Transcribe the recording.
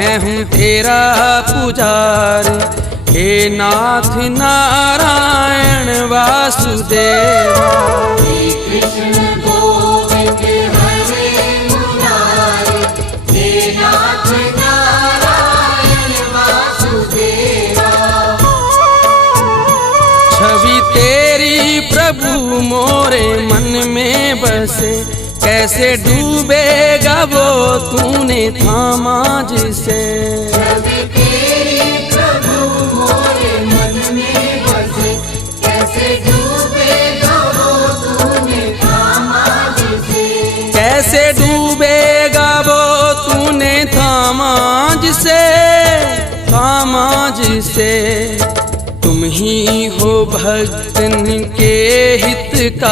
मैं हूँ तेरा पुजारी, हे नाथ नारायण वासुदेवा। श्री कृष्ण गोविंद हरे मुरारी, हे नाथ नारायण वासुदेवा। छवि तेरी प्रभु मोरे मन में बसे, कैसे डूबेगा वो तूने थामा जिसे। छवि तेरी प्रभु मोरे मन में बसे, कैसे डूबेगा वो तूने थामा जिसे। कैसे डूबेगा वो तूने थामा जिसे, थामा जिसे। तुम ही हो भक्तन के हित का